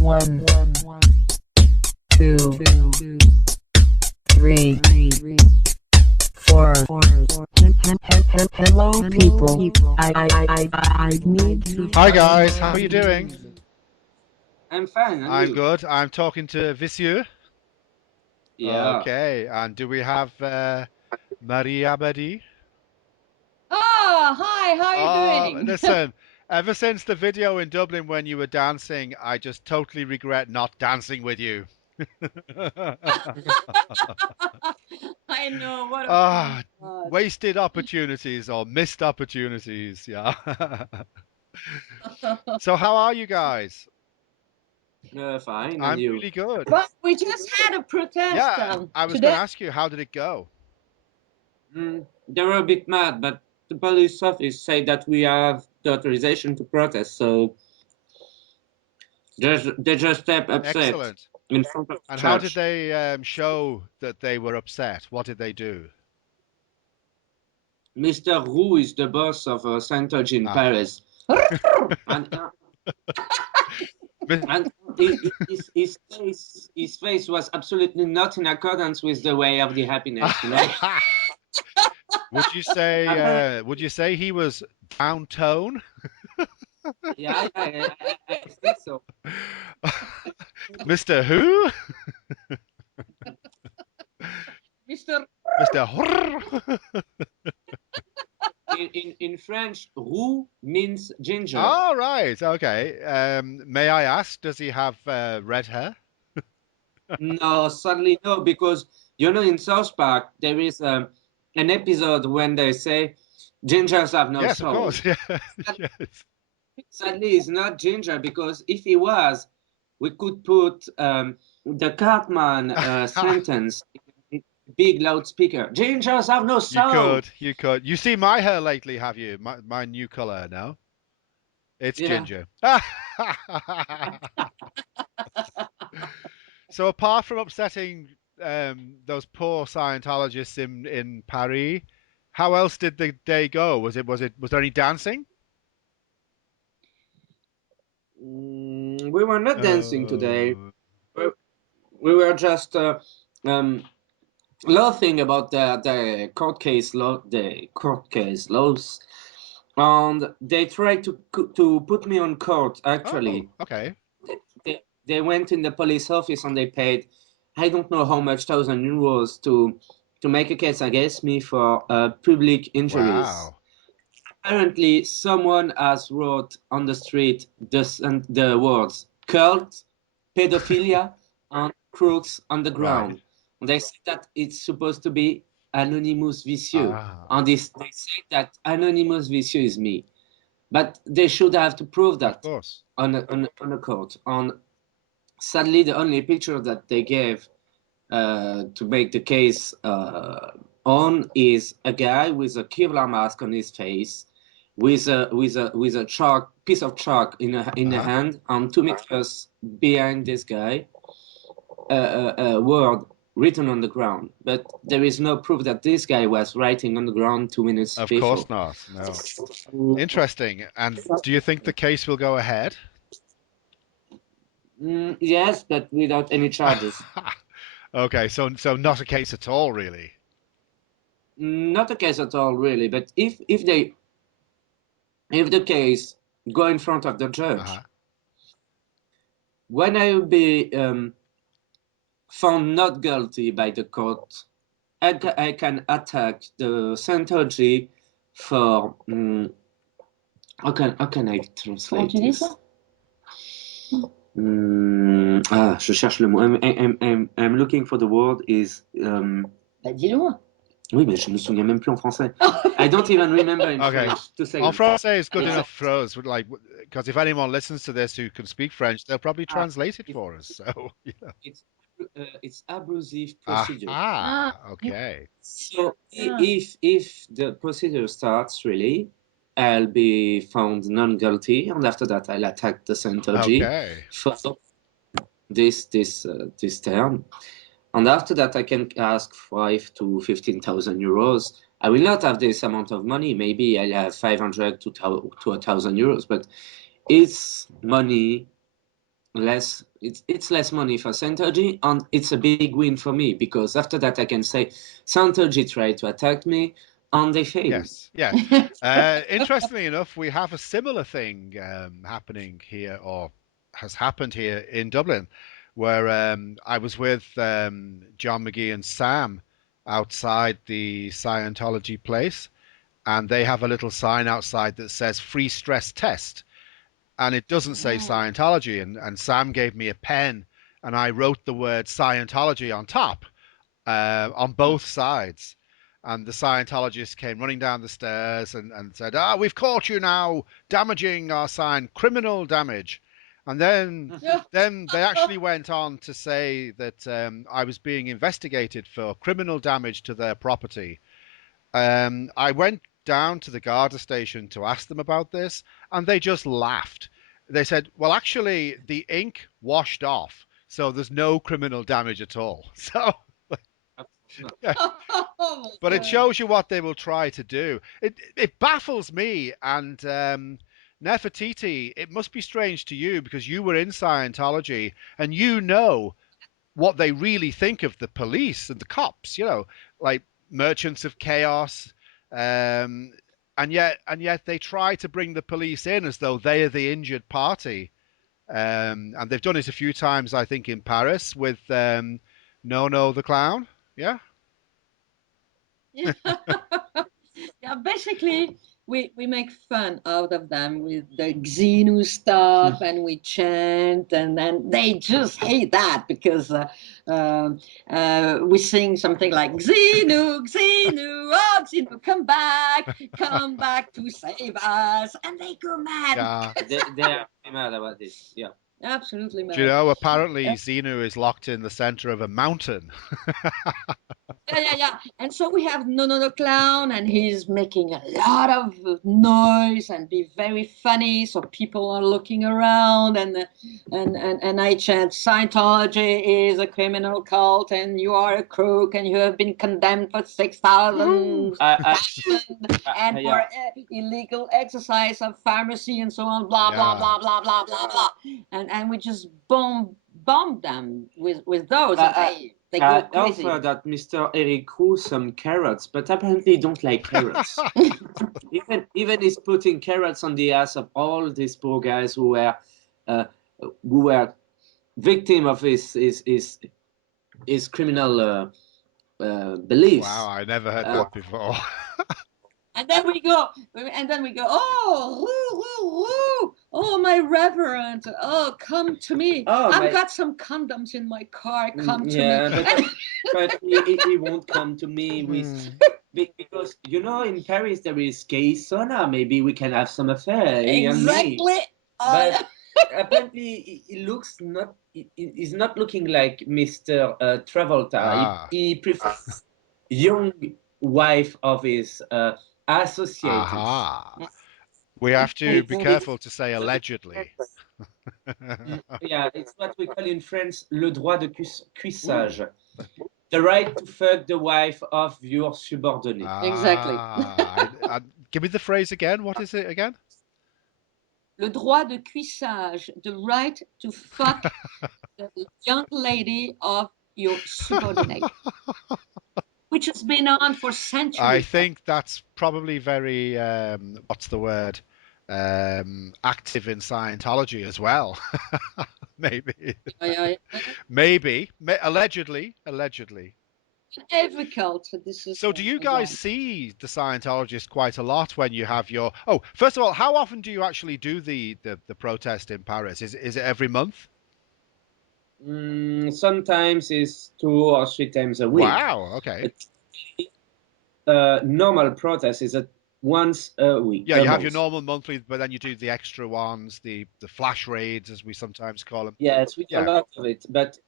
One, two, three, four. Hello, people. I need to. Hi guys, how are you doing? I'm fine, and I'm you? good. I'm talking to Vicieux. Yeah. Okay, and do we have Marie Abadi? Oh, hi, how are you doing? Listen, ever since the video in Dublin when you were dancing, I just totally regret not dancing with you. I know what a Ah, God. wasted opportunities or missed opportunities, yeah. So how are you guys? Fine, and I'm you? really good. But we just had a protest Yeah, I was going today. to ask you, how did it go? They were a bit mad, but the police office said that we have the authorization to protest, so they just stepped upset Excellent. in front of the And how did church. they show that they were upset? What did they do? Mr. Roux is the boss of Scientology in Ah. Paris, and Mis- and his face was absolutely not in accordance with the way of the happiness, you know. Apparently, Would you say he was down tone? yeah, I think so. Mr. Who? Mr. Mr. In French, roux means ginger. All right. Okay. May I ask, does he have red hair? No, sadly no, because you know in South Park there is an episode when they say gingers have no Yes, of soul. course. Yeah. Sad- Yes. Sadly, he's not ginger because if he was, we could put the Cartman sentence in a big loudspeaker. Gingers have no You soul. could. You could. You see my hair lately, have you? My new color now. It's Yeah. ginger. So apart from upsetting those poor Scientologists in Paris, how else did the day go? Was there any dancing? We were not dancing today. Oh, We we were just um, laughing about the court case laws, and they tried to put me on court. oh, Actually, okay. they went in the police office and they paid, I don't know how much, €1,000 to make a case against me for public injuries. Wow. Apparently, someone has wrote on the street the words cult, pedophilia, and crooks on the Right. ground. And they said that it's supposed to be Anonymous Vicieux. Ah, And they say that Anonymous Vicieux is me. But they should have to prove of that course. on a court. And sadly, the only picture that they gave to make the case on is a guy with a Kevlar mask on his face, with a chalk piece of chalk in a Uh-huh. hand, and 2 meters behind this guy, a word written on the ground. But there is no proof that this guy was writing on the ground 2 minutes Of before. course not. No. So, Interesting. And do you think the case will go ahead? yes, but without any charges. Okay, so not a case at all, really. Not a case at all, really. But if the case go in front of the Uh-huh. judge, when I will be found not guilty by the court, I can attack the Scientology for how can I translate this? Je cherche le mot. I'm looking for the word is. Bah, dis-le-moi. Oui, mais je me souviens même plus en français. I don't even remember in Okay. French. 2 En seconds. français is good It's, enough for us, like, because if anyone listens to this who can speak French, they'll probably uh, translate it it's, for us. So, you know. it's abusive procedure. Aha. Ah, Okay. So yeah. if the procedure starts really, I'll be found non-guilty, and after that I'll attack the Scientology Okay. for this term, and after that I can ask 5 to 15,000 euros. I will not have this amount of money. Maybe I'll have 500 to 1,000 euros, but it's money less. It's less money for Scientology, and it's a big win for me because after that I can say Scientology tried to attack me, and they failed. Yes, yeah. Interestingly enough, we have a similar thing happening here, or has happened here in Dublin, where I was with John McGee and Sam outside the Scientology place, and they have a little sign outside that says "free stress test," and it doesn't say Scientology. And Sam gave me a pen, and I wrote the word Scientology on top on both sides. And the Scientologist came running down the stairs and said, "Ah, we've caught you now, damaging our sign, criminal damage." And then they actually went on to say that I was being investigated for criminal damage to their property. I went down to the Garda station to ask them about this, and they just laughed. They said, "Well, actually, the ink washed off, so there's no criminal damage at all." So, yeah, Oh but my it God. shows you what they will try to do. It baffles me, and Nefertiti, it must be strange to you because you were in Scientology and you know what they really think of the police and the cops, like merchants of chaos. Um, and yet they try to bring the police in as though they are the injured party. And they've done it a few times, I think, in Paris with No the Clown. Yeah. Yeah. Yeah, basically we make fun out of them with the Xenu stuff and we chant and then they just hate that because um, we sing something like Xenu, Xenu, oh Xenu, come back to save us, and they go mad. Yeah. They are very mad about this. Yeah. Absolutely Do you mad. know, apparently Xenu is locked in the center of a mountain. Yeah. And so we have No Clown, and he's making a lot of noise and be very funny. So people are looking around, and I chant, Scientology is a criminal cult, and you are a crook, and you have been condemned for Woohoo! 6,000 I, and for yeah. illegal exercise of pharmacy and so on, blah blah Yeah. blah blah blah blah blah, and we just bomb them with those, and I, they I go crazy. offered that Mr. Eric Roux some carrots, but apparently he don't like carrots. Even he's putting carrots on the ass of all these poor guys uh, who were victim of his criminal Wow, beliefs. I never heard Uh, that before. And then we go, oh, woo, woo, woo. Oh, my reverend, oh, come to me. oh I've my, got some condoms in my car. Come to me. yeah, but And apparently he won't come to me with Hmm. because in Paris there is gay sauna. Maybe we can have some affair, he and me. exactly. But apparently he looks not. He's not looking like Mr. Travolta. Ah, He prefers young wife of his associates. aha. We have to be It's careful to say allegedly. yeah, it's what we call in France le droit de Ooh. cuissage, the right to fuck the wife of your subordinate. Exactly. Give me the phrase again. What is it again? Le droit de cuissage, the right to fuck the young lady of your subordinate, which has been on for I centuries. think that's probably very, what's the word? Active in Scientology as well. Maybe. Yeah. Maybe. Allegedly. Every cult, this is So do you guys wrong. see the Scientologist quite a lot when you have your... Oh, first of all, how often do you actually do the protest in Paris? Is it every month? Sometimes it's 2 or 3 times a week. Wow, okay. But normal protest is at once a week, Yeah, a you have your month. normal monthly, but then you do the extra ones, the flash raids, as we sometimes call them. Yes, we do a Yeah. lot of it. But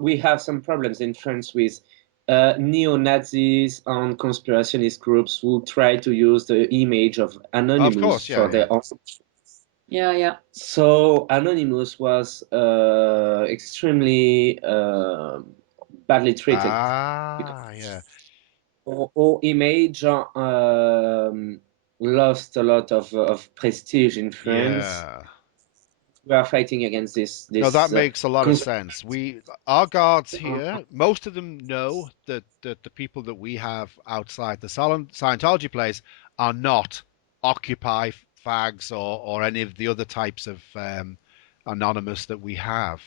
we have some problems in France with neo-Nazis and conspirationist groups who try to use the image of Of Anonymous course, yeah, for yeah. their own. Yeah. So Anonymous was extremely badly treated because Ah, yeah. our image lost a lot of prestige in France. Yeah. we are fighting against this No, that this makes a lot of sense. Our guards here, most of them know that the people that we have outside the Scientology place are not Occupy fags or any of the other types of anonymous that we have.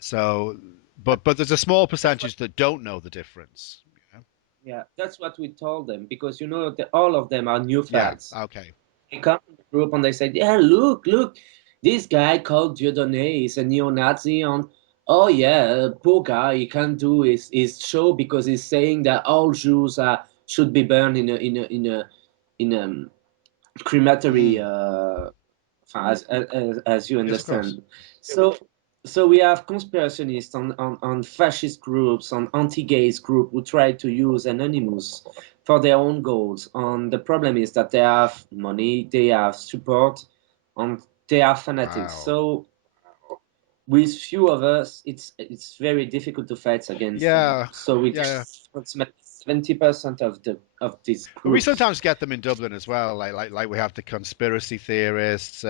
So, but there's a small percentage that don't know the difference. Yeah, that's what we told them because all of them are new Yeah. fags. Okay. They come to the group and they say, "Yeah, look, this guy called Dieudonné is a neo-Nazi." And oh yeah, poor guy, he can't do his show because he's saying that all Jews should be burned in a crematory. Mm. As you Yes, of course. understand. So we have conspiracionists on fascist groups, on anti-gays group who try to use Anonymous for their own goals. And the problem is that they have money, they have support, and they are fanatics. Wow. So with few of us, it's very difficult to fight against them. Yeah. So we Yeah. approximately 70% of these But we groups. sometimes get them in Dublin as well. Like we have the conspiracy theorists,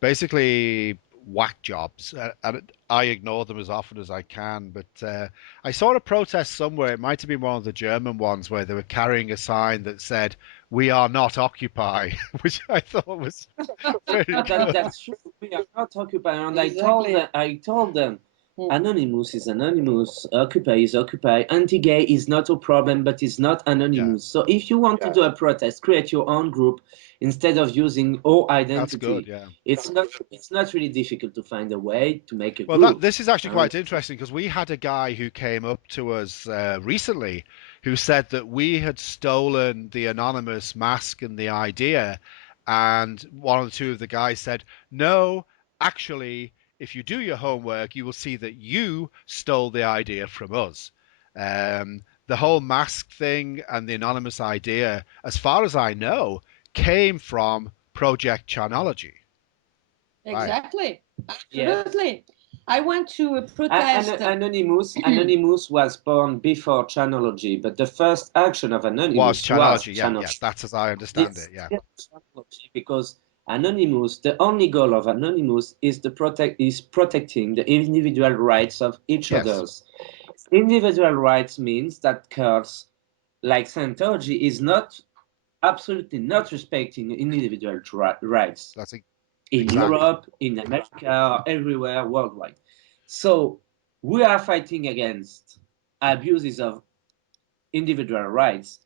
basically whack jobs, and I ignore them as often as I can. But I saw a protest somewhere. It might have been one of the German ones where they were carrying a sign that said "We are not Occupy," which I thought was very good. That's true. We are not Occupy, and Exactly. I told them, Mm. Anonymous is Anonymous, Occupy is Occupy, anti-gay is not a problem, but it's not Yeah, Anonymous. So if you want to do a protest, create your own group instead of using our that's good. identity. Yeah. It's not really difficult to find a way to make a Well, group. this is actually And quite interesting because we had a guy who came up to us recently who said that we had stolen the anonymous mask and the idea, and one or two of the guys said, "No, actually, if you do your homework, you will see that you stole the idea from us." The whole mask thing and the anonymous idea, as far as I know, came from Project Chanology. Right. Exactly. yeah, Absolutely. I went to a protest. Anonymous was born before Chanology, but the first action of Was Anonymous was Chanology. Yeah, yeah. Chanology. That's as I understand This it. Yeah. technology because Anonymous, the only goal of Anonymous is protecting the individual rights of each Yes. others. Individual rights means that cults like Scientology is not absolutely not respecting individual rights That's in exactly. Europe, in America, or everywhere worldwide. So we are fighting against abuses of individual rights.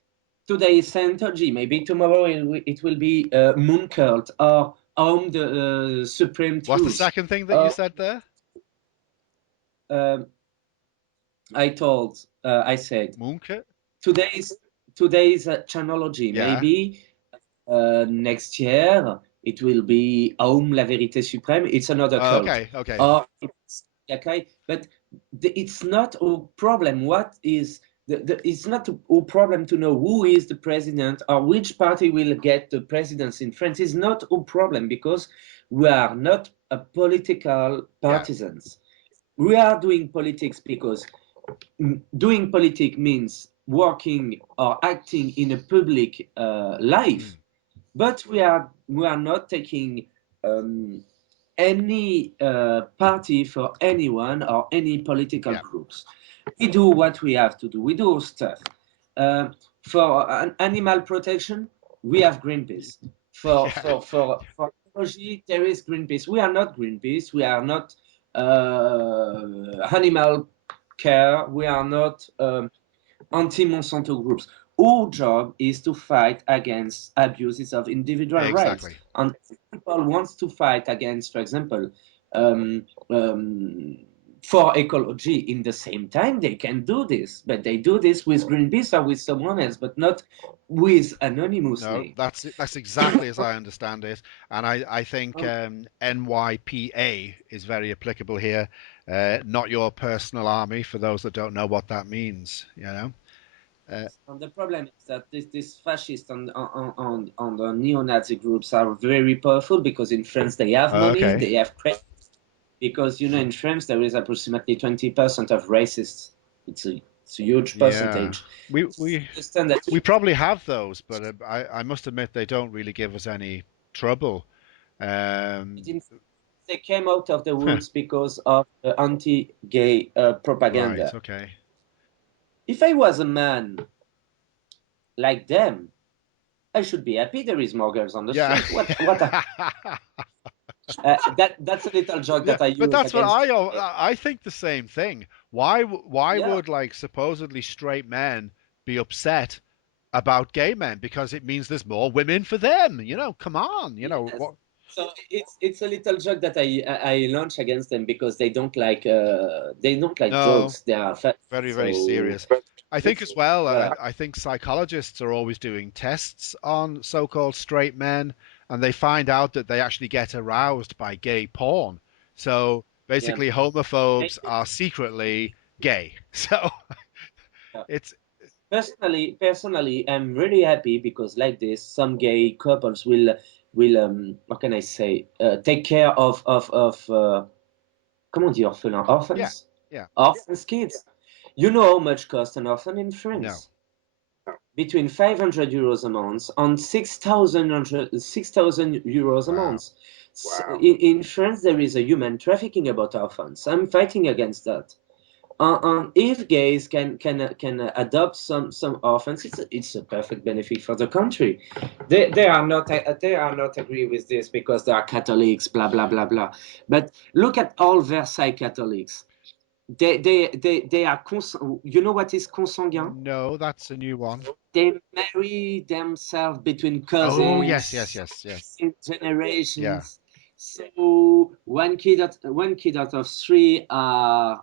Today is Scientology. Maybe tomorrow it will be Moon Cult or the Supreme What's the Truth. second thing that you Or said there? um, I said Moonke? today's Chanology. Yeah. Maybe next year it will be Aum la Vérité Suprême. It's another Oh, cult. okay. Okay. Or it's okay, but it's not a problem. What is it's not a problem to know who is the president or which party will get the presidency in France. It's not a problem because we are not a political Yeah. partisans. We are doing politics because doing politics means working or acting in a public life, Mm. but we are not taking um, any party for anyone or any political Yeah. groups. We do what we have to do. We do stuff. Uh, for animal protection, we have Greenpeace. For Yeah. for for for ecology, there is Greenpeace. We are not Greenpeace. We are not animal care. We are not anti-Monsanto groups. Our job is to fight against abuses of individual rights. Exactly. And if people want to fight against, for example, um, um, for ecology in the same time, they can do this. But they do this with Greenpeace or with someone else, but not with anonymous No, name. that's exactly as I understand it, and I think NYPA is very applicable here. Not your personal army, for those that don't know what that means. You know. And the problem is that this fascist and the neo-Nazi groups are very powerful because in France they have money, Okay. they have credit. Because in France there is approximately 20% of racists. It's a huge Yeah. percentage. We we Understand that we probably have those, but I must admit they don't really give us any trouble. Um, in they came out of the woods because of the anti-gay propaganda. Right. Okay. If I was a man like them, I should be happy there is more girls on the Yeah. street. That's a little joke Yeah, that I but use that's what against them. I think the same thing. Why Yeah. would like supposedly straight men be upset about gay men because it means there's more women for them? Come on, Yes. what? So it's a little joke that I launch against them because they don't like No, jokes. They are fat. very, very So serious. I think as well, voilà. I think psychologists are always doing tests on so-called straight men, and they find out that they actually get aroused by gay porn. So Yeah. basically, homophobes are secretly gay. So Yeah. it's Personally, I'm really happy because like this, some gay couples will what can I say, take care of comment dire orphelin, yeah, orphans, yeah, orphans kids. You know how much cost an orphan in no, France? Between 500 euros a month and 6,000 euros a wow. month. So in France, there is a human trafficking about orphans. I'm fighting against that. If gays can adopt some orphans, it's a perfect benefit for the country. They are not agree with this because they are Catholics, blah blah blah blah. But look at all Versailles Catholics. They are you know what is consanguin? No, that's a new one. They marry themselves between Oh, yes, yes, cousins yes, yes. in Yeah, generations. So one kid out of three are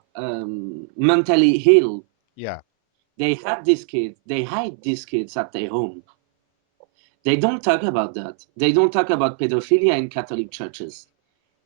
mentally ill. yeah. They have these kids. They hide these kids at their home. They don't talk about that. They don't talk about pedophilia in Catholic churches.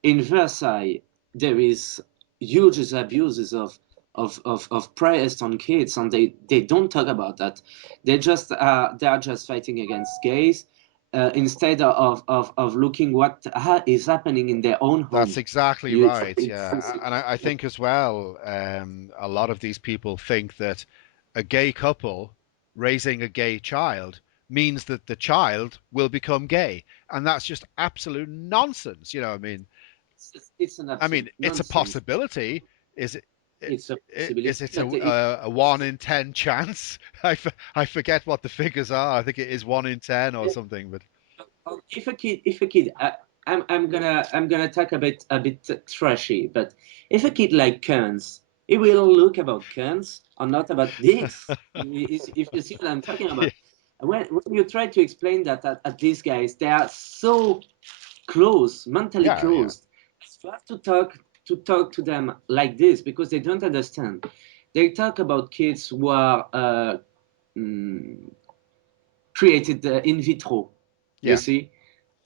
In Versailles, there is huge abuses of prayers on kids, and they don't talk about that. They are just fighting against gays instead of looking what is happening in their own That's home. exactly You, right. Yeah. And I think as well, a lot of these people think that a gay couple raising a gay child means that the child will become gay. And that's just absolute nonsense. it's an I mean, absolute it's a nonsense. possibility. Is it? It's a Is possibility, it but a 1 in 10 chance? I forget what the figures are. I think it is 1 in 10 or something. But if a kid, I'm gonna talk a bit trashy, but if a kid like cans, he will look about cans and not about dicks. If you see what I'm talking yeah, about, when you try to explain that at these guys, they are so close, mentally yeah, yeah, closed. You have to talk to them like this because they don't understand. They talk about kids who are mm, created in vitro. You yeah. see,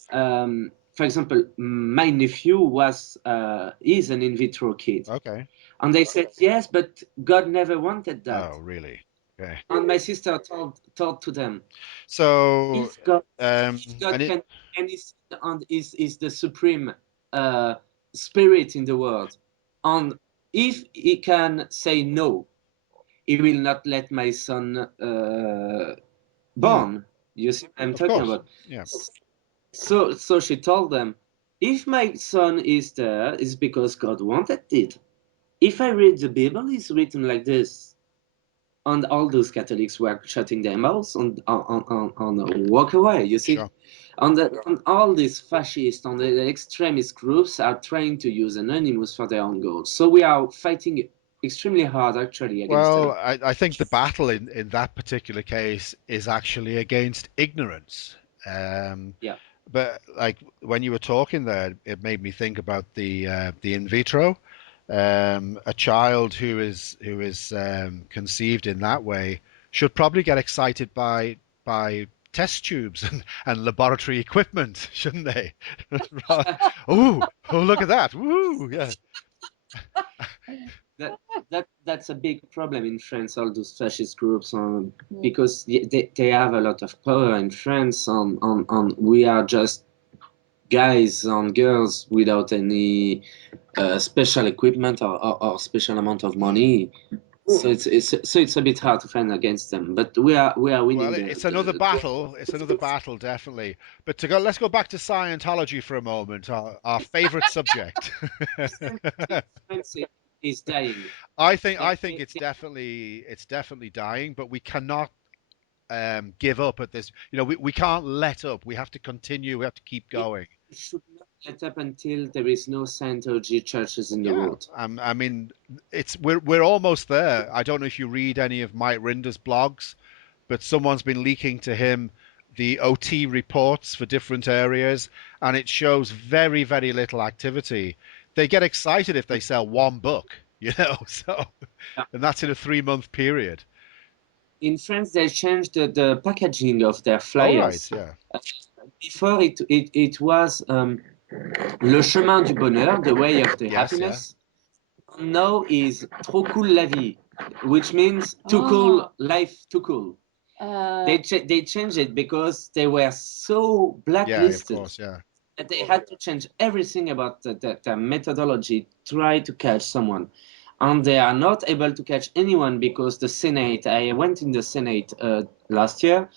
for example, my nephew is an in vitro kid, Okay. and they said yes, but God never wanted that. Oh, really? Okay. And my sister told to them, So, if God if and God it, can do anything and is the supreme uh, spirit in the world, and if he can say no, he will not let my son hmm, born. You see what I'm of talking course, about? yeah. So she told them, if my son is there, it's because God wanted it. If I read the Bible, it's written like this. And all those Catholics were shutting their mouths and walk away, you see? Sure. And all these fascists and the extremist groups are trying to use Anonymous for their own goals. So we are fighting extremely hard, actually, against Well, them. I think the battle in that particular case is actually against ignorance. Um, Yeah. but like when you were talking there, it made me think about the in vitro. A child who is conceived in that way should probably get excited by test tubes and laboratory equipment, shouldn't they? Oh, look at that! Woo, yeah, That's a big problem in France. All those fascist groups, because they have a lot of power in France, on we are just guys and girls without any special equipment or special amount of money. So it's a bit hard to find against them, but we are winning. Well, it's another battle. It's another battle, definitely. But let's go back to Scientology for a moment, our favorite subject. France is dying. I think it's definitely dying, but we cannot give up at this. You know, we can't let up. We have to continue. We have to keep going. It should not let up until there is no Scientology churches in the Yeah, world. I mean, we're almost there. I don't know if you read any of Mike Rinder's blogs, but someone's been leaking to him the OT reports for different areas, and it shows very, very little activity. They get excited if they sell one book, you know, so, and that's in a 3-month period. In France, they changed the packaging of their Oh, right, flyers. yeah. Before it was Le Chemin du Bonheur, the way of the Yes, happiness. Now is Trop cool la vie, which means too cool, life too cool. They changed it because they were so yeah, of blacklisted course, yeah. that they had to change everything about the methodology, try to catch someone. And they are not able to catch anyone because the Senate, I went in the Senate last year,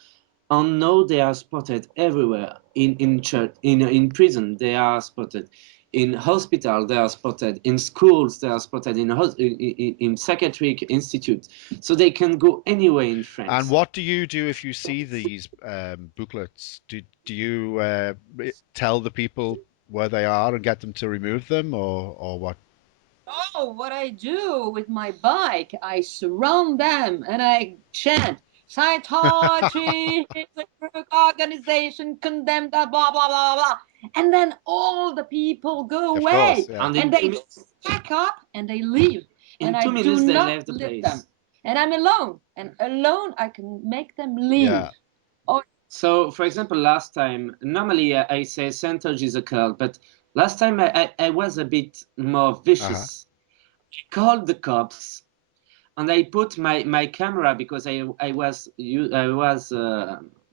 and now they are spotted everywhere. In church, in prison, they are spotted. In hospital, they are spotted. In schools, they are spotted. In psychiatric institutes, so they can go anywhere in France. And what do you do if you see these booklets? Do you tell the people where they are and get them to remove them, or what? Oh, what I do with my bike, I surround them and I chant, Scientology is a crook organization condemned, blah, blah, blah, blah. And then all the people go Of away. course, yeah. And they just pack up and they leave. In And I 2 minutes, do they not left the leave place. them. And I'm alone. And alone, I can make them leave. Yeah. Oh, So, for example, last time, normally I say Scientology is a cult, but last time I was a bit more vicious. I called the cops and I put my camera because I was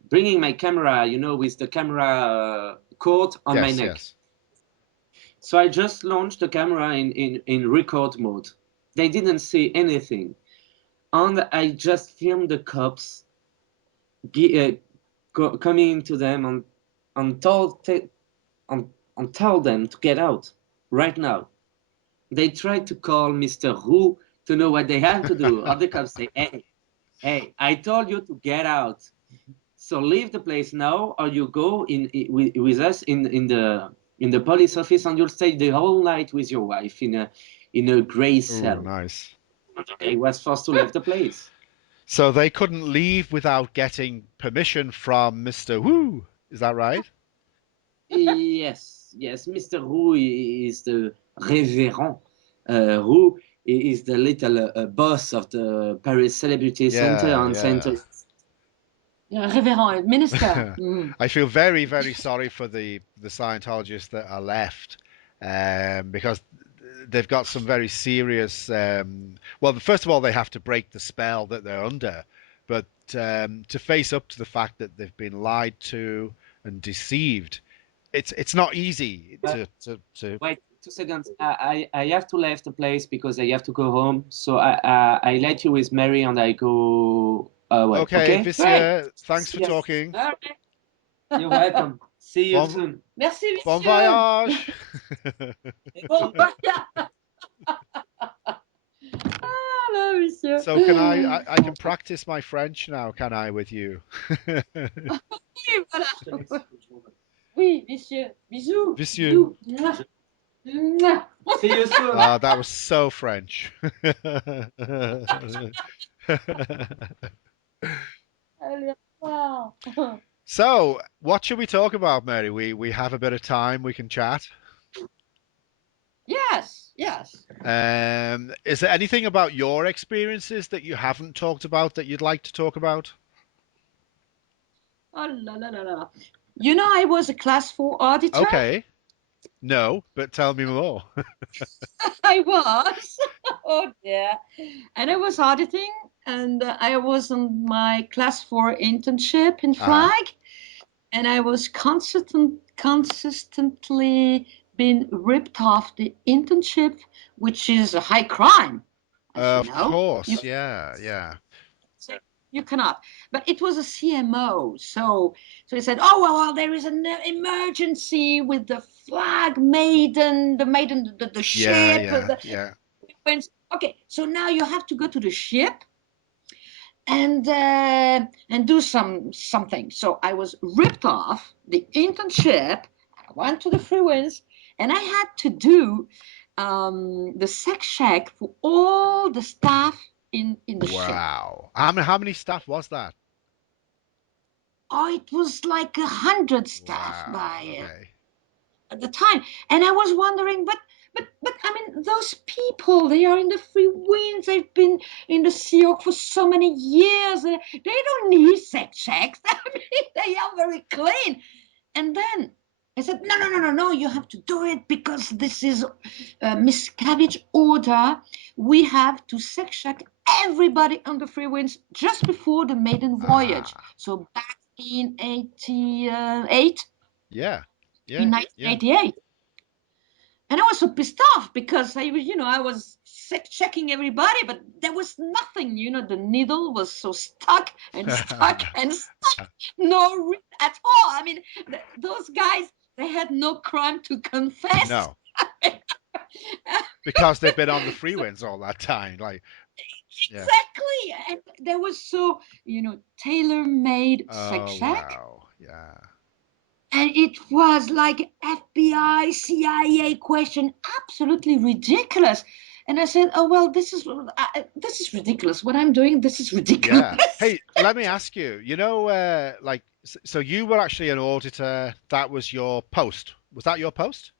bringing my camera, with the camera cord on my Yes, neck. yes. So I just launched the camera in record mode. They didn't see anything, and I just filmed the cops coming into them and tell them to get out right now. They tried to call Mr. Roux to know what they have to do. Or the cops say, hey, I told you to get out. So leave the place now, or you go with us in the police office, and you'll stay the whole night with your wife in a gray Oh, cell. nice. I was forced to leave the place. So they couldn't leave without getting permission from Mr. Wu. Is that right? Yes, Mr. Roux is the Révérend. Roux is the little boss of the Paris Celebrity Center Yeah, and Center. yeah, Reverend Minister. I feel very, very sorry for the Scientologists that are left, because they've got some very serious. Well, first of all, they have to break the spell that they're under, but to face up to the fact that they've been lied to and deceived, it's not easy to. Wait 2 seconds. I have to leave the place because I have to go home. So I let you with Mary and I go away. Okay, Okay? Vicieux, thanks for Yes. talking. All right. You're welcome. See you Bon, soon. Merci, bon monsieur. voyage. Bon voyage. Hello, monsieur. So can I can practice my French now, can I, with you? Oui, voilà. Oui, monsieur. Bisous. Vicieux. Bisous. Mouah. See you soon. That was so French. Allez, au revoir. So, what should we talk about, Mary? We have a bit of time, we can chat. Yes, yes. Is there anything about your experiences that you haven't talked about that you'd like to talk about? Oh, la, la, la, la. You know, I was a class 4 auditor. Okay. No, but tell me more. I was. Oh, dear. And I was auditing, and I was on my class 4 internship in Flag, and I was consistently being ripped off the internship, which is a high crime. as you Of know. You course, yeah. so you cannot. But it was a CMO, so he said, "Oh well, there is an emergency with the flag maiden, the Yeah, ship, yeah, yeah. okay, so now you have to go to the ship and do something." So I was ripped off the internship. I went to the Freewinds, and I had to do the sex check for all the staff in the ship. Wow. How many staff was that? Oh, it was like 100 staff Wow. by Okay. at the time, and I was wondering, but I mean, those people, they are in the free winds, they've been in the sea Org for so many years, they don't need sex checks. I mean, they are very clean. And then I said, no, no, no, no, no, you have to do it because this is Miss Cabbage order. We have to sex check everybody on the free winds just before the maiden voyage. Ah. So back in 88, Yeah. in Yeah. Yeah. 1988. And I was so pissed off because I was checking everybody, but there was nothing. The needle was so stuck and stuck and stuck. No reason at all. I mean, those guys, they had no crime to confess. No, because they've been on the free winds all that time. Like, yeah. Exactly. And there was so, tailor-made sex Oh, check. wow. Yeah. And it was like FBI, CIA question, absolutely ridiculous. And I said, "Oh well, this is ridiculous. What I'm doing, this is Yeah. ridiculous." Hey, let me ask you, like, so you were actually an auditor. That was your post. Was that your post?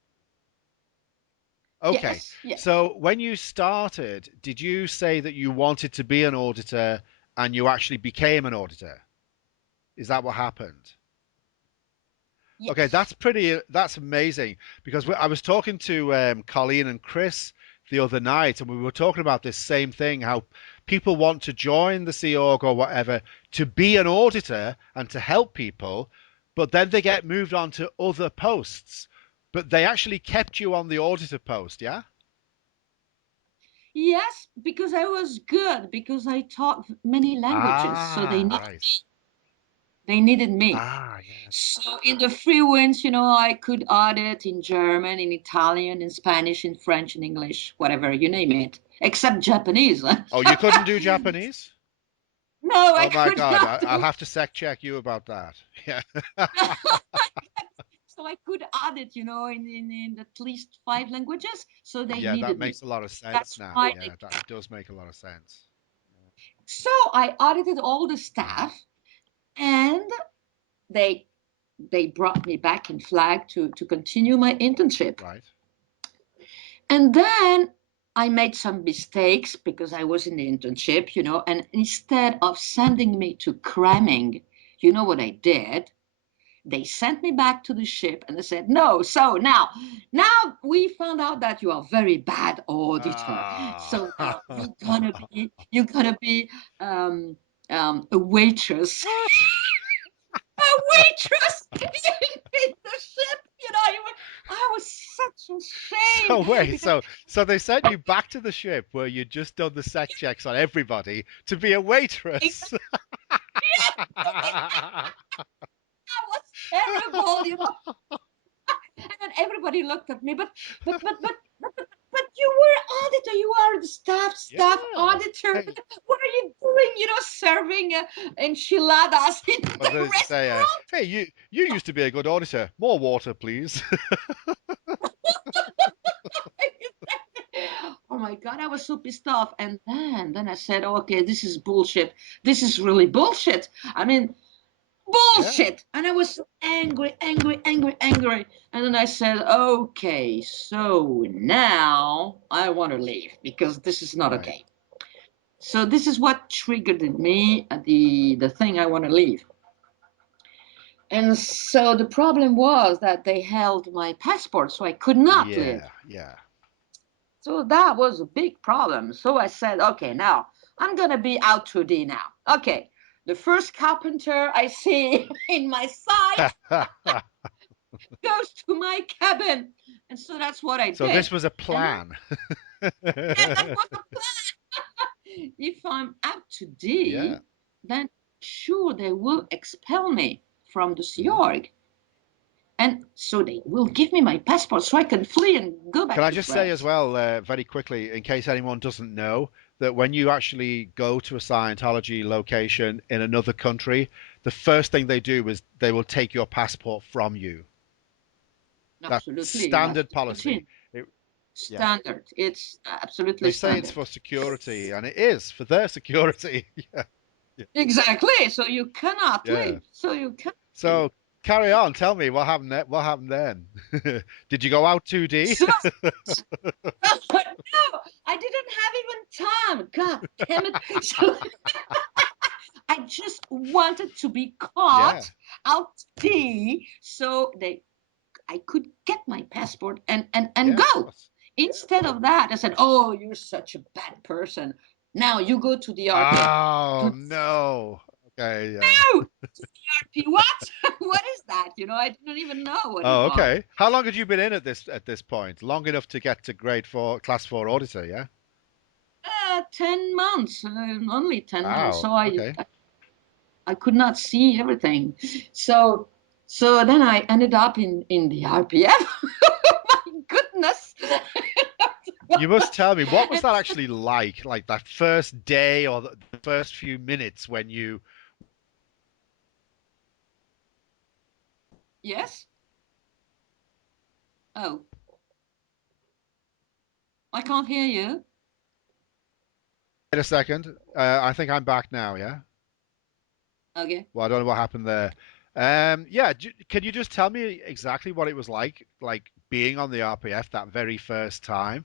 Okay. Yes, yes, So when you started, did you say that you wanted to be an auditor and you actually became an auditor? Is that what happened? Okay, yes, that's amazing because I was talking to Colleen and Chris the other night, and we were talking about this same thing, how people want to join the Sea Org or whatever to be an auditor and to help people, but then they get moved on to other posts. But they actually kept you on the auditor post, yeah? yes. Because I was good. Because I taught many languages, so Ah, right. they needed me. Ah, yeah. So in the free winds, I could audit in German, in Italian, in Spanish, in French, in English, whatever you name it, except Japanese. Oh, you couldn't do Japanese? No, I Oh my could God, not I'll do. have to sec check you about that. Yeah. So I could audit, in at least 5 languages. So they Yeah, that needed me. makes a lot of sense That's now. why Yeah, that does make a lot of sense. so I audited all the Uh-huh. staff, and they they brought me back in flag to continue my internship. Right. And then I made some mistakes because I was in the internship, and instead of sending me to cramming, you know what I did? They sent me back to the ship and they said, "No, so now we found out that you are a very bad auditor. Ah. So now you're gonna be um, a waitress." A waitress in the ship. I was such a shame So wait, because so they sent you back to the ship where you'd just done the sec checks on everybody to be a waitress. that was terrible. And then everybody looked at me, but you were auditor, you are the staff Yeah. auditor. Hey, What are you doing? Serving enchiladas in what the did you say? restaurant. Hey, you used to be a good auditor. More water, please. Oh my god, I was so pissed off. And then I said, "Okay, this is bullshit. This is really bullshit. I mean, Yeah. bullshit." And I was so angry, angry, angry, angry. And then I said, "Okay, so now I want to leave because this is not Right. okay." So this is what triggered in me the thing I want to leave. And so the problem was that they held my passport, so I could not leave. Yeah. Yeah. So that was a big problem. So I said, "Okay, now I'm gonna be out 2D now. Okay, the first carpenter I see in my sight goes to my cabin." And so that's what I So this did. was a And plan. yeah, that was the plan. if I'm up to date, Yeah. then sure they will expel me from the Sea Mhm. Org. And so they will give me my passport so I can flee and go Can back I to just say as France. well, very quickly, in case anyone doesn't know, that when you actually go to a Scientology location in another country, the first thing they do is they will take your passport from you. That's Absolutely, you have standard to put policy. in It, yeah, standard. It's absolutely they say it's standard. for security, and it is for their security. Yeah, yeah, Exactly. So you cannot yeah. leave. So you can leave. So carry on. Tell me what happened. What happened then? Did you go out 2D? So no, I didn't have even time. God damn it. So I just wanted to be Yeah, caught out tea so I could get my passport and yeah, of go. course. Instead of that, I said, "Oh, you're such a bad person. Now you go to the RPF." Oh To no. Okay, yeah. no, RP what? What is that? I didn't even know what it Oh, was. okay. How long had you been in at this point? Long enough to get to grade four, class four auditor, yeah? 10 months, only 10 months. Wow. So I, Okay. I I could not see everything. So so then I ended up in the RPF. My goodness. You must tell me, what was And that actually like that first day or the first few minutes when you, yes. Oh, I can't hear you. wait a second, I think I'm back now, yeah? Okay. Well, I don't know what happened there. Yeah, can you just tell me exactly what it was like being on the RPF that very first time?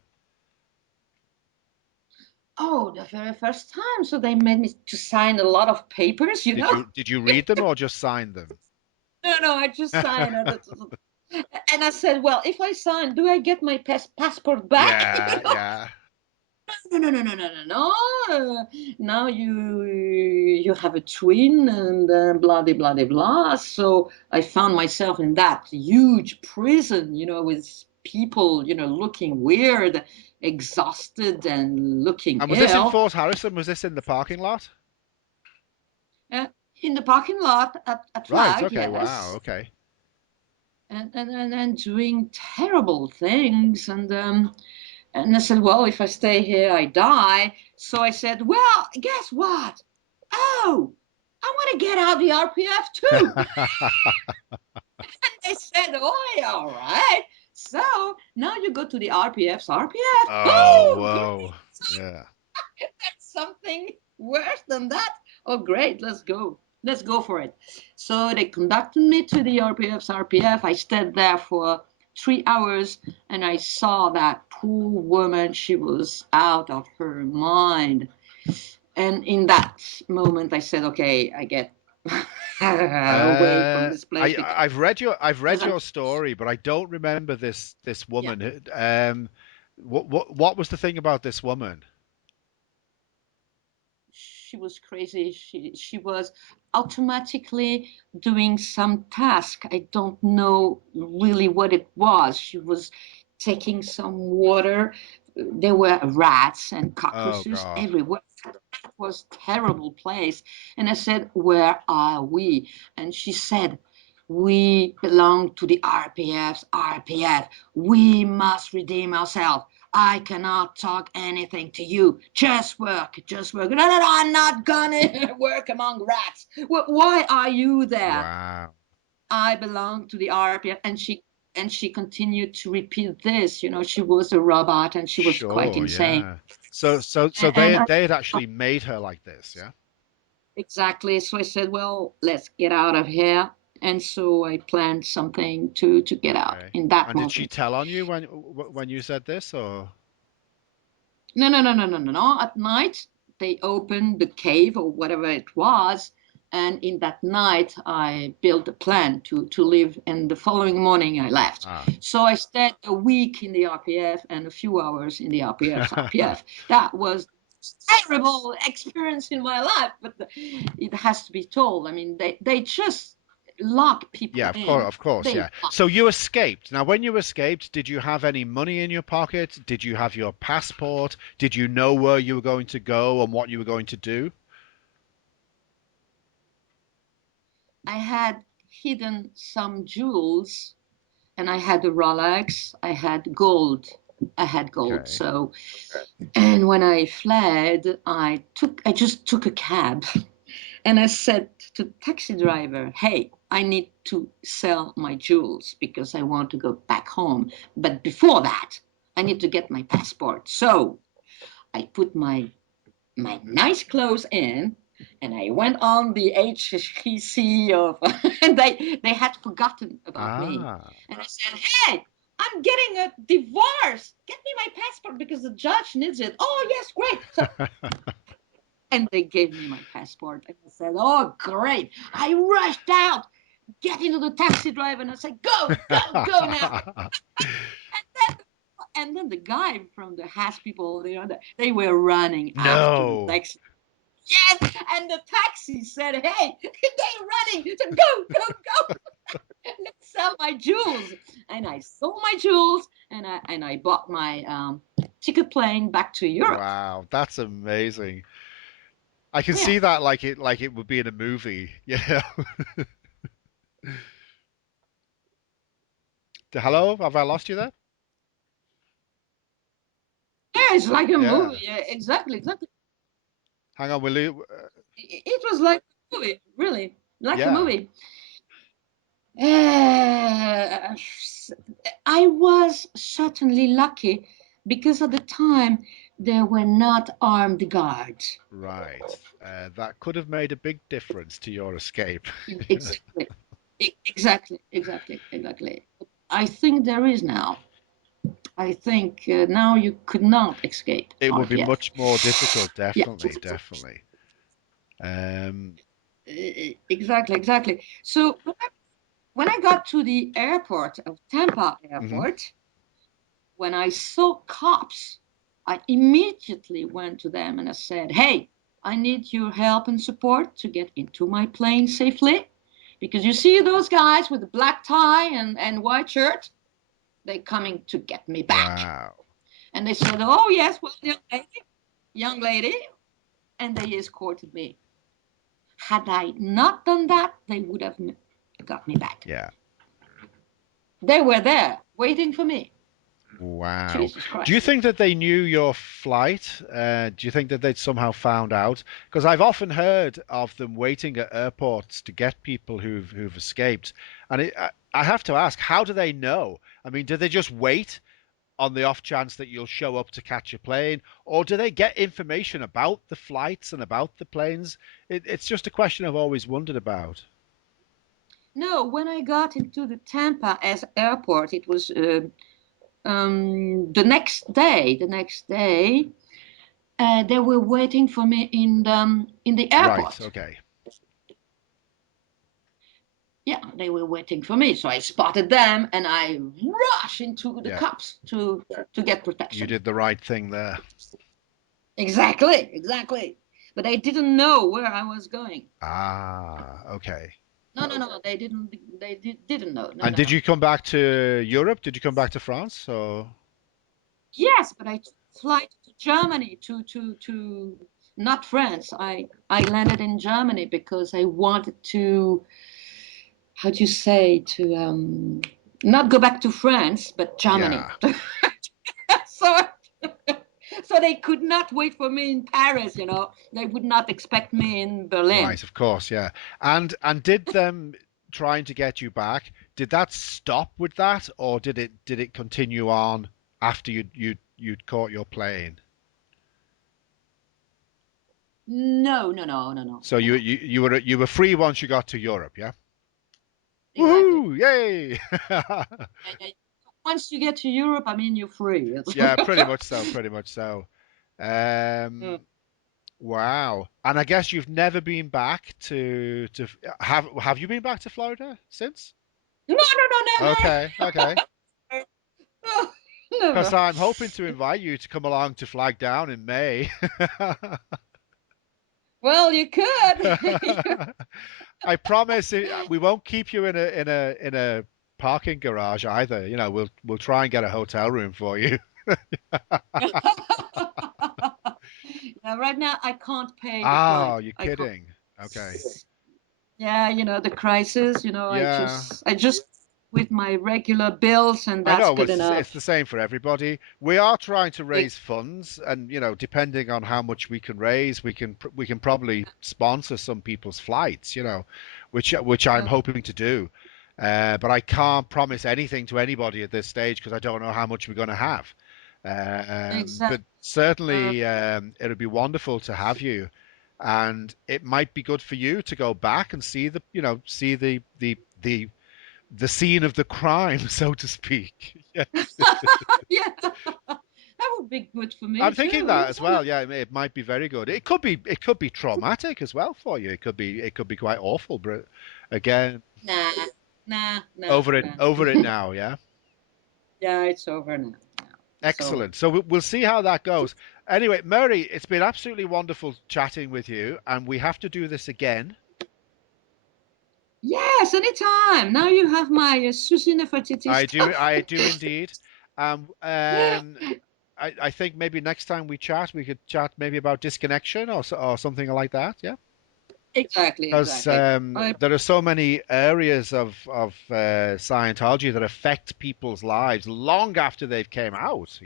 Oh, the very first time. So they made me to sign a lot of papers, you know? Did you read them or just sign them? No, no, I just signed it. And I said, well, if I sign, do I get my passport back? Yeah, yeah. No, no, no, no, no, no, no. Now you have a twin and blah, de, blah, de, blah. So I found myself in that huge prison, with people, looking weird, exhausted, and looking And was this in ill. Fort Harrison? Was this in the parking lot? Uh, in the parking lot at Right, Flag, okay, wow, yes. okay. And doing terrible things. And I said, well, if I stay here, I die. So I said, well, guess what? Oh, I want to get out of the RPF too. And they said, oh, yeah, all right. So now you go to the RPF's RPF. Oh, Oh, great. whoa. Yeah. Something worse than that. Oh, great. Let's go. Let's go for it. So they conducted me to the RPF's RPF. I stayed there for 3 hours and I saw that poor woman. She was out of her mind. And in that moment, I said, okay, I get away from this place I've read because I'm, your story, but I don't remember this yeah. woman. What was the thing about this woman? She was crazy. She was automatically doing some task. I don't know really what it was. She was taking some water. There were rats and Oh cockroaches God. everywhere. That was a terrible place. And I said, "Where are we?" And she said, "We belong to the RPF's RPF. We must redeem ourselves. I cannot talk anything to you. Just work, just work." No, no, no, I'm not gonna work among rats. Why are you there? Wow. I belong to the RPF. And she continued to repeat this. She was a robot and she was quite Sure, insane. yeah. So And I, they had actually made her like this, yeah? exactly. So I said, well, let's get out of here. And so I planned something to get out Okay. in that And did she moment. tell on you when you said this or? No, no, no, no, no, no, no. At night, they opened the cave or whatever it was. And in that night, I built a plan to live. And the following morning, I left. Ah. So I stayed a week in the RPF and a few hours in the RPF's RPF. That was a terrible experience in my life, but it has to be told. I mean, they just lock people Yeah, in. of course, They yeah. lock. So you escaped. Now, when you escaped, did you have any money in your pocket? Did you have your passport? Did you know where you were going to go and what you were going to do? I had hidden some jewels, and I had a Rolex. I had gold. I had gold. Okay. So, and when I fled, I just took a cab, and I said to the taxi driver, "Hey, I need to sell my jewels because I want to go back home. But before that, I need to get my passport." So I put my nice clothes in, and I went on the HSBC of, and they had forgotten about me. Ah. And I said, "Hey, I'm getting a divorce. Get me my passport because the judge needs it." "Oh yes, great." So, and they gave me my passport, and I said, "Oh great!" I rushed out, get into the taxi driver, and I said, "Go, go, go now!" And then the guy from the Has people, they were running after the No. taxi. Yes, and the taxi said, "Hey, they're running! So go, go, go! Let's sell my jewels." And I sold my jewels, and I bought my ticket plane back to Europe. Wow, that's amazing. I can Yeah. see that like it would be in a movie, you know. Hello, have I lost you there? Yeah, it's like a Yeah. movie. Yeah, exactly, exactly. Hang on, will you? It was like a movie, really, like a Yeah. movie. Uh, I was certainly lucky because at the time there were not armed guards. Right. That could have made a big difference to your escape. Exactly, exactly, exactly, exactly. I think there is now. I think now you could not escape It would be RPF. much more difficult, Yeah, definitely, definitely. Um, exactly, exactly. So when I got to the airport of Tampa mhm. Airport, when I saw cops, I immediately went to them and I said, "Hey, I need your help and support to get into my plane safely. Because you see those guys with the black tie and white shirt? They're coming to get me back." Wow. And they said, "Oh, yes, well, young lady." And they escorted me. Had I not done that, they would have got me back. Yeah. They were there waiting for me. Wow. Jesus Do you Christ. think that they knew your flight? Do you think that they'd somehow found out? Because I've often heard of them waiting at airports to get people who've escaped, and I have to ask, how do they know? I mean, do they just wait on the off chance that you'll show up to catch a plane, or do they get information about the flights and about the planes? It's just a question I've always wondered about. No, when I got into the Tampa as airport, it was the next day. The next day, they were waiting for me in the Right. airport. Okay. Yeah, they were waiting for me. So I spotted them and I rushed into the Yeah. cops to get You protection. did the right thing there. Exactly, exactly. But they didn't know where I was going. Ah. Okay. No, no, no. They didn't. Didn't know. No, And no, did no. you come back to Europe? Did you come back to France? Or Yes, but I took a flight to Germany to not France. I landed in Germany because I wanted to, how do you say, to not go back to France, but Germany. yeah. So so they could not wait for me in Paris. They would not expect me in Berlin. Right, of course, yeah. And did them trying to get you back, did that stop with that, or did it continue on after you'd caught your plane? No, no, no, no, no, So no, no. you were free once you got to Europe, yeah? Exactly. Woohoo! Yay! Yeah, yeah. Once you get to Europe, I mean, you're free. Yeah, pretty much so, pretty much so. Mm. Um, wow. And I guess you've never been back to have you been back to Florida since? No, no, no, Okay, okay. never. No, Because never. I'm hoping to invite you to come along to Flag Down in May. Well, you could. I promise we won't keep you in a parking garage either. You know, we'll try and get a hotel room for you. Yeah, right now I can't pay the Ah, flight. you're I can't. kidding. Okay. Yeah, the crisis. Yeah. I just with my regular bills, and I that's know, but good it's enough. the same for everybody. We are trying to It, raise funds, and depending on how much we can raise, we can probably sponsor some people's flights, which I'm yeah, hoping to do. But I can't promise anything to anybody at this stage because I don't know how much we're going to have. But exactly. certainly, it'll be wonderful to have you, and it might be good for you to go back and see the scene of the crime, so to speak. Yeah. Yeah, that would be good for me I'm thinking too, that as isn't it? well. Yeah, it might be very good. It could be traumatic as well for you. It could be quite awful, but again, Nah, nah, nah, nah. over it now. Yeah, Yeah, it's over now. Yeah. So excellent. So we'll see how that goes. Anyway, Mary, it's been absolutely wonderful chatting with you, and we have to do this again. yes, anytime. Now you have my Susie Nefertiti stuff. I do indeed. I think maybe next time we chat, we could chat maybe about disconnection or something like that. Yeah. Exactly, Because exactly. there are so many areas of Scientology that affect people's lives long after they've came out.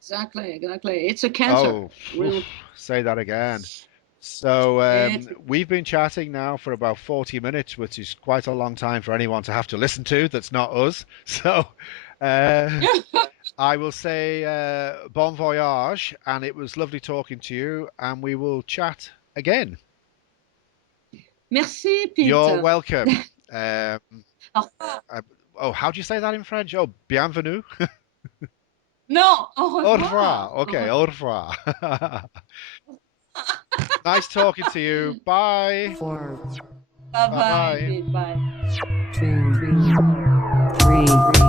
Exactly, exactly. It's a cancer. Oh, oof, Real. say that again. So It's we've been chatting now for about 40 minutes, which is quite a long time for anyone to have to listen to that's not us. So uh, I will say bon voyage, and it was lovely talking to you, and we will chat again. Merci, You're Peter. welcome. Au revoir. Uh, oh, how do you say that in French? Oh, bienvenue. Non, au Au revoir. revoir. Au Okay, revoir. au revoir. Nice talking to you. Bye. 4, Bye Bye bye, bye. Pete. Bye. 2, 3.